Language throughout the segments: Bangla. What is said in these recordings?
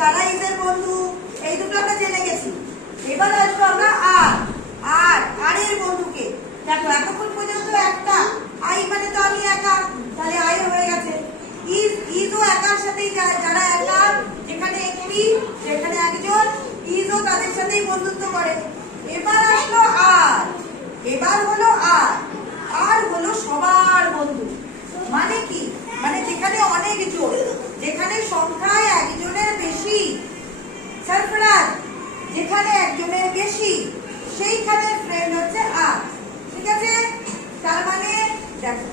কারা ইজের বন্ধু এই দুটো আমরা জেনে গেছি। এবার আসবো আমরা আর এর বন্ধুকে। দেখো এতক্ষণ পর্যন্ত একটা আই মানে তো আমি একা, তাহলে আই হয়ে গেছে। ইজও একার সাথেই যায়, যারা একা যেখানে একটি যেখানে একজন ইজও তাদের সাথেই বন্ধুত্ব করে। এবার আসলো এবার হলো আর হলো সবার বন্ধু। মানে কি? মানে যেখানে অনেক জন, যেখানে সংখ্যায় একজনের বেশি, সরফরাজ যেখানে একজনের বেশি সেইখানে ফ্রেন্ড হচ্ছে আর। ঠিক আছে? তার মানে দেখো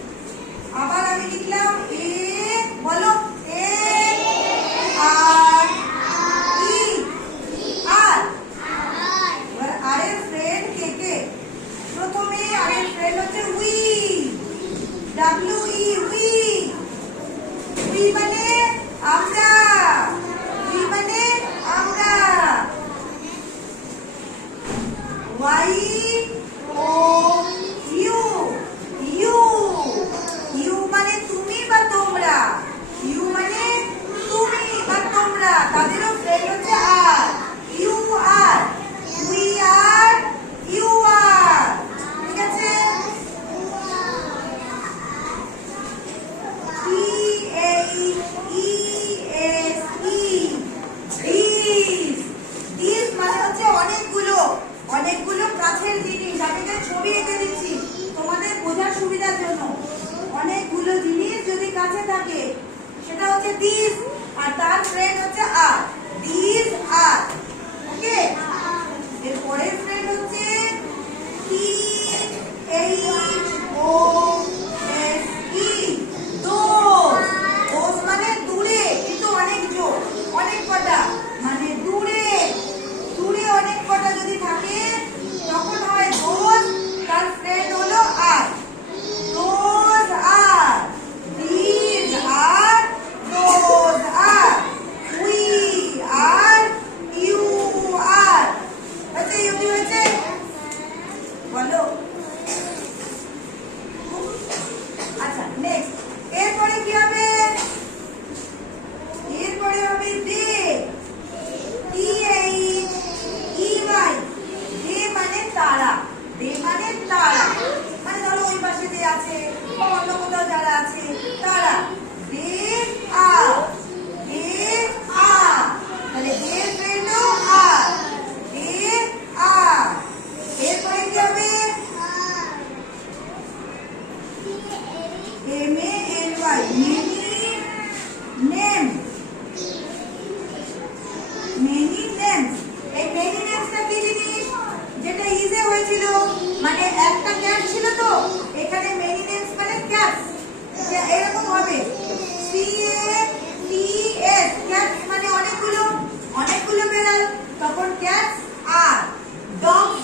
আবার আমি লিখলাম এ, বলো এ আর ই আর। এবার আরের ফ্রেন্ড কে কে? প্রথমে আরের ফ্রেন্ড হচ্ছে উই, ডব্লিউ ই, উই মানে আমরা, উই মানে আমরা। ওয়াই ও ইউ, ইউ মানে তুমি বা তোমরা, ইউ মানে তুমি বা তোমরা, তাদেরও ফ্রেন্ড হচ্ছে আর। You are, we are, you are. ঠিক আছে? দিস মানে হচ্ছে অনেকগুলো কাছের জিনিস। আমি যে ছবি এঁকে দিচ্ছি তোমাদের বোঝার সুবিধার জন্য। অনেকগুলো জিনিস যদি কাছে থাকে সেটা হচ্ছে দিস, আর তার ফ্রেন্ড হচ্ছে আর। দিস আর। ওকে? এর পরের ফ্রেন্ড হচ্ছে দোস মানে দূরে, কিন্তু অনেক জোর, অনেক কটা, মানে দূরে অনেক কটা যদি থাকে তখন হয় দোস, তার ফ্রেন্ড হলো আর। Those are, this are, those are, we are, you are. আচ্ছা ইউটি হয়েছে? বলো। আচ্ছা নেক্সট, এরপরে কি হবে? এরপরে হবে দে, মানে তারা, দে মানে তারা, মানে ধরো ওই পাশে যে আছে বা অন্য কোথাও যারা আছে তারা। দে আর, তাহলে দে ফ্রেন্ডও আর, দে আর। এরপরে কি হবে? MENY, many names. এই মেনি নেমসটা কি জিনিস? যেটা ইজে হয়েছিল, মানে একটা ক্যাট ছিল, তো এখানে মেনি নেমস মানে ক্যাটস। এরকম হবে CATS, ক্যাটস মানে অনেকগুলো বেড়াল, তখন ক্যাটস আর, ডগস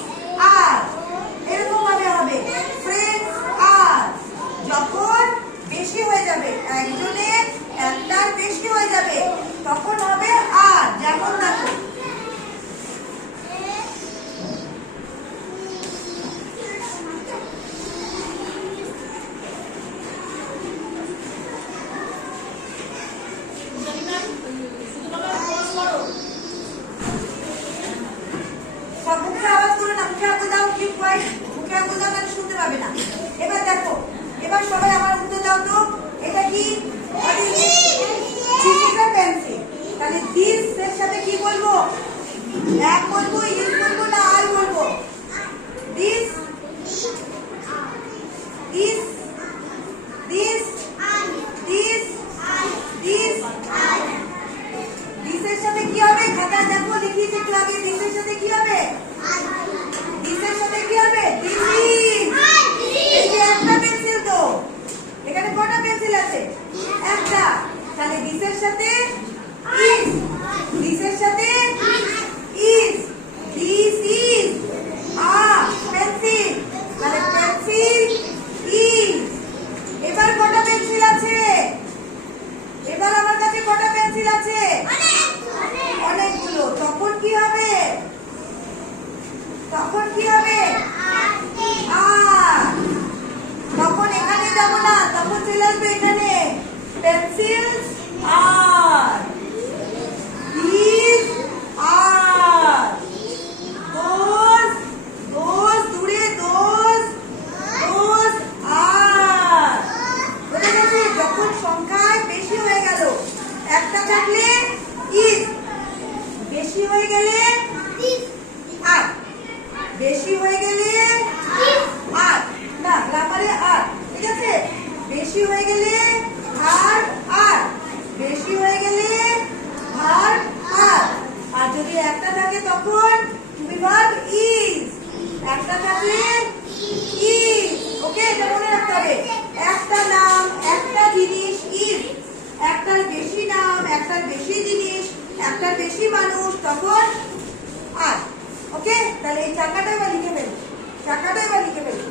আর, এরকম ভাবে হবে। ফ্রেন্ডস আর, যখন বেশি হয়ে যাবে, একজনের একটার বেশি হয়ে যাবে তখন হবে আর। যেমন দেখো সব মুখে আওয়াজ করো না, মুখে আগুন দাও, কি হয় মুখে আগুন দাও, মানে শুনতে পাবে না। এবার দেখো, এবার সবাই আমার উত্তর দাও তো, এটা কি? পেন্সিল। তাহলে দিস এর সাথে কি বলবো? এক বলবো, ইউজ বলবো না আর বলবো? This, this, this, this, this. দিসের সাথে কি হবে? খাতা দেখো লিখিয়েছে ক্লাবে, দিসের সাথে কি হবে? দিসের সাথে কি হবে? দিস। এই যে একটা পেন্সিল, তো এখানে কটা পেন্সিল আছে? একটা। তাহলে দিসের সাথে ইজ, দিসের সাথে is, this is a pencil, তাহলে পেন্সিল ইজ। এবার কটা পেন্সিল আছে? এবার আমার কাছে কটা পেন্সিল আছে? অনেকগুলো। তখন কি হবে? তখন কি হবে? আর। তখন এখানে যাব না, তখন চলে আসবে এখানে পেন্সিলস আর। বেশি হয়ে গেলে আর আর, বেশি হয়ে গেলে আর আর, আর যদি একটা থাকে তখন তুমি ভাব ইজ, একটা থাকলে ইজ। ওকে, এটা মনে রাখতে হবে। একটা নাম, একটা জিনিস ইজ, একটার বেশি নাম, একটার বেশি জিনিস, একটার বেশি মানুষ, তখন আর। ওকে, তাহলে এই চাকাটাই বা লিখে ফেলি, চাকাটাই বা লিখে ফেলি।